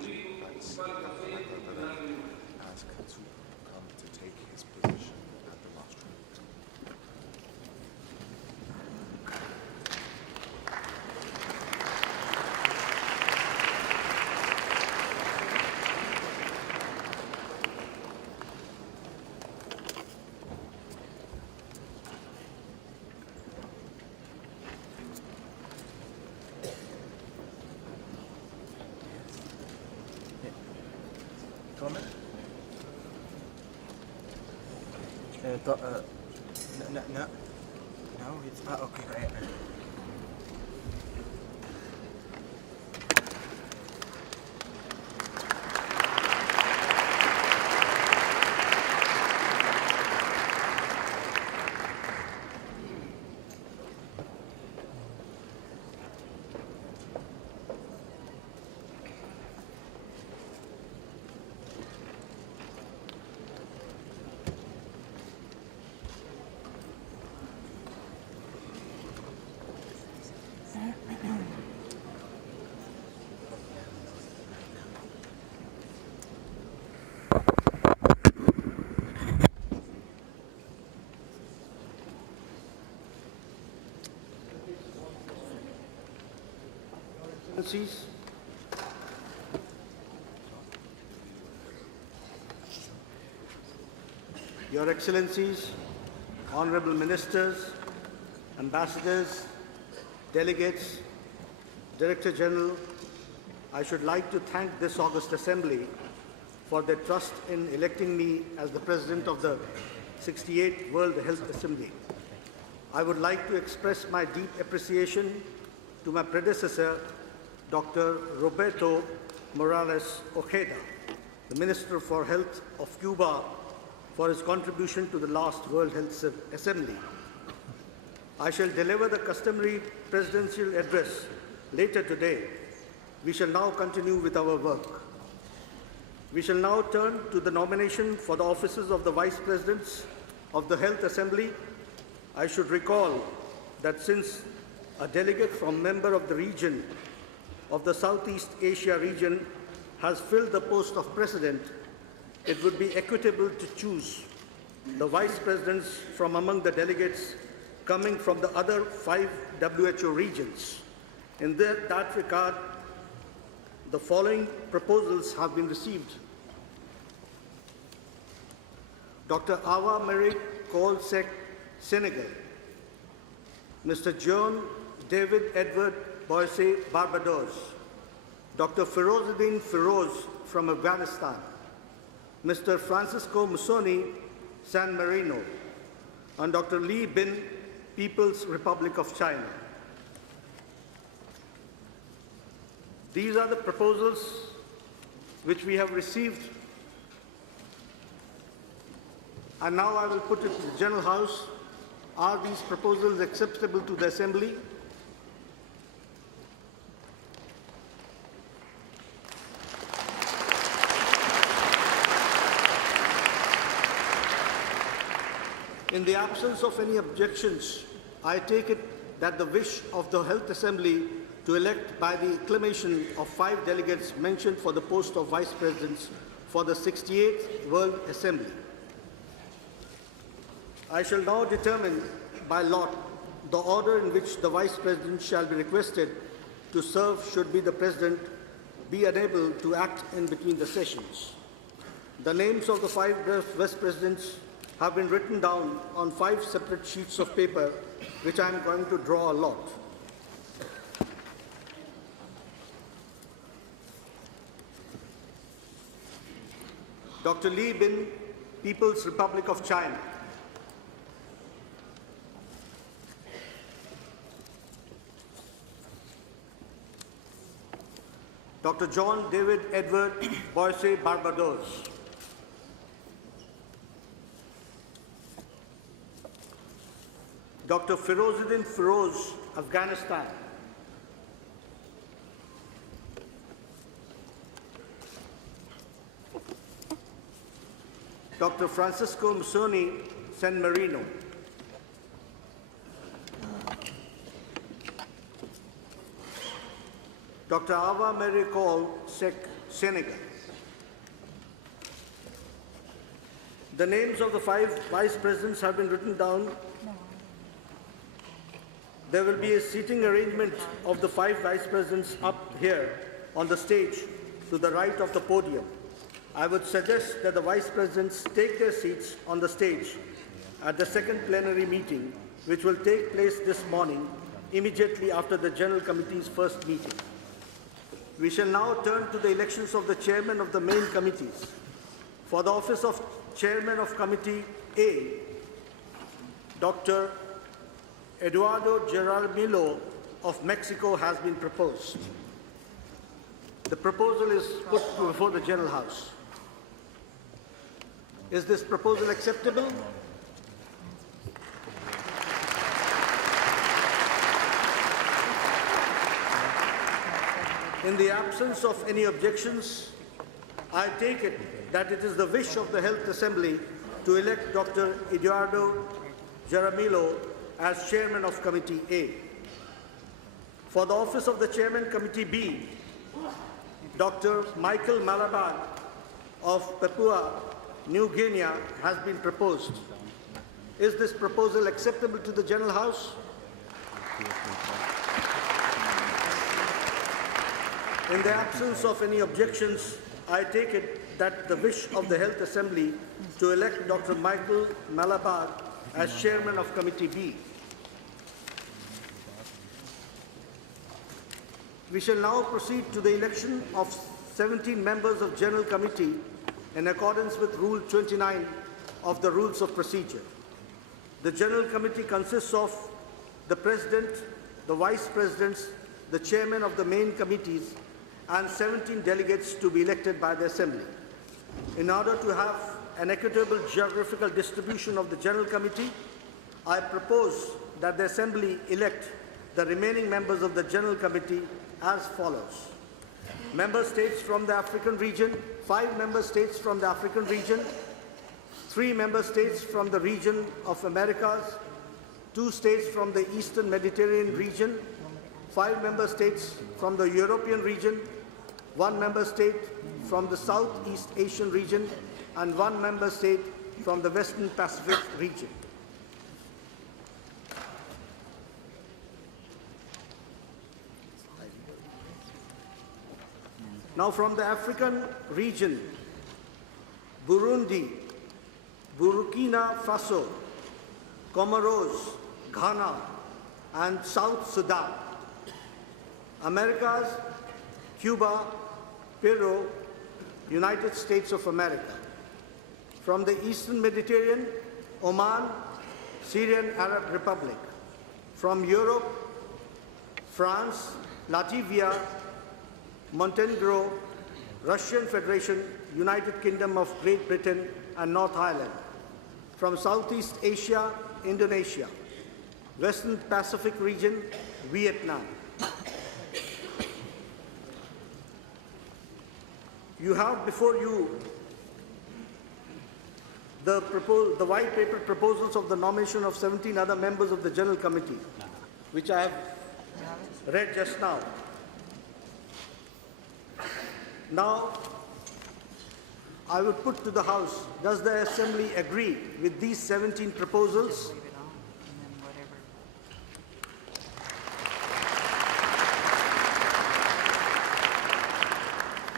invites Dr. Abdullah ask to come to take his position at the rostrum. Comment? No, it's okay. Right. Excellencies, Your Excellencies, Honorable Ministers, Ambassadors, Delegates, Director General, I should like to thank this August Assembly for their trust in electing me as the President of the 68th World Health Assembly. I would like to express my deep appreciation to my predecessor, Dr. Roberto Morales Ojeda, the Minister for Health of Cuba, for his contribution to the last World Health Assembly. I shall deliver the customary presidential address later today. We shall now continue with our work. We shall now turn to the nomination for the offices of the Vice Presidents of the Health Assembly. I should recall that since a delegate from member of the region of the Southeast Asia region has filled the post of President, it would be equitable to choose the Vice Presidents from among the delegates coming from the other 5 WHO regions. In that regard, the following proposals have been received. Dr. Awa Marie Cole Sek, Senegal. Mr. John David Edward Boise, Barbados. Dr. Ferozuddin Feroz from Afghanistan. Mr. Francisco Musoni, San Marino. And Dr. Li Bin, People's Republic of China. These are the proposals which we have received. And now I will put it to the General House. Are these proposals acceptable to the Assembly? In the absence of any objections, I take it that the wish of the Health Assembly to elect by the acclamation of 5 delegates mentioned for the post of Vice Presidents for the 68th World Assembly. I shall now determine by lot the order in which the Vice President shall be requested to serve should be the President be unable to act in between the sessions. The names of the 5 Vice Presidents have been written down on 5 separate sheets of paper, which I am going to draw a lot. Dr. Li Bin, People's Republic of China. Dr. John David Edward Boise, Barbados. Dr. Ferozuddin Feroz, Afghanistan. Dr. Francisco Musoni, San Marino. Dr. Awa Mary Cole Sek, Senegal. The names of the 5 vice presidents have been written down. There will be a seating arrangement of the 5 vice presidents up here on the stage to the right of the podium. I would suggest that the vice presidents take their seats on the stage at the second plenary meeting, which will take place this morning, immediately after the General Committee's first meeting. We shall now turn to the elections of the chairman of the main committees. For the office of Chairman of Committee A, Dr. Eduardo Jaramillo of Mexico has been proposed. The proposal is put before the General House. Is this proposal acceptable? In the absence of any objections, I take it that it is the wish of the Health Assembly to elect Dr. Eduardo Jaramillo as Chairman of Committee A. For the office of the Chairman Committee B, Dr. Michael Malabad of Papua New Guinea has been proposed. Is this proposal acceptable to the General House? In the absence of any objections, I take it that the wish of the Health Assembly to elect Dr. Michael Malabad as Chairman of Committee B. We shall now proceed to the election of 17 members of General Committee in accordance with Rule 29 of the Rules of Procedure. The General Committee consists of the President, the Vice Presidents, the Chairman of the main committees, and 17 delegates to be elected by the Assembly. In order to have an equitable geographical distribution of the General Committee, I propose that the Assembly elect the remaining members of the General Committee as follows. Member states from the African region, 5 member states from the African region, 3 member states from the region of Americas, 2 states from the Eastern Mediterranean region, 5 member states from the European region, 1 member state from the Southeast Asian region, and 1 member state from the Western Pacific region. Now from the African region, Burundi, Burkina Faso, Comoros, Ghana, and South Sudan. Americas, Cuba, Peru, United States of America. From the Eastern Mediterranean, Oman, Syrian Arab Republic. From Europe, France, Latvia, Montenegro, Russian Federation, United Kingdom of Great Britain, and North Ireland. From Southeast Asia, Indonesia. Western Pacific region, Vietnam. You have before you the white paper proposals of the nomination of 17 other members of the General Committee, which I have read just now. Now, I would put to the House, does the Assembly agree with these 17 proposals?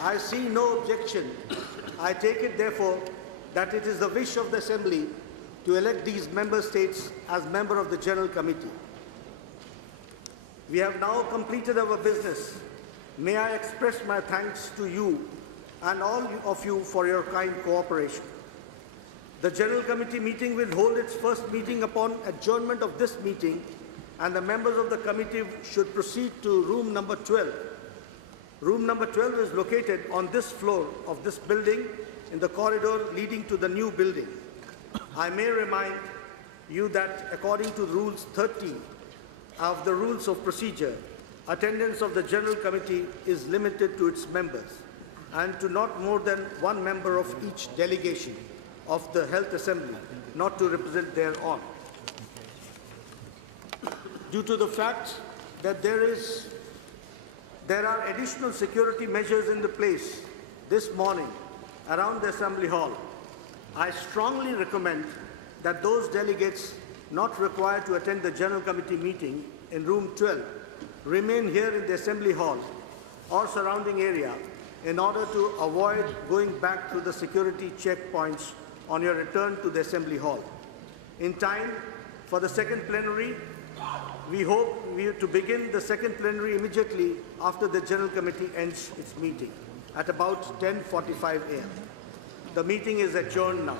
I see no objection. I take it, therefore, that it is the wish of the Assembly to elect these member states as member of the General Committee. We have now completed our business. May I express my thanks to you and all of you for your kind cooperation. The General Committee meeting will hold its first meeting upon adjournment of this meeting, and the members of the committee should proceed to room number 12. Room number 12 is located on this floor of this building in the corridor leading to the new building. I may remind you that according to Rules 30 of the Rules of Procedure, attendance of the General Committee is limited to its members and to not more than 1 member of each delegation of the Health Assembly, not to represent thereon. Due to the fact that there is There are additional security measures in place this morning around the Assembly Hall. I strongly recommend that those delegates not required to attend the General Committee meeting in room 12 remain here in the Assembly Hall or surrounding area in order to avoid going back through the security checkpoints on your return to the Assembly Hall. In time for the second plenary, we hope to begin the second plenary immediately after the General Committee ends its meeting at about 10:45 a.m. The meeting is adjourned now.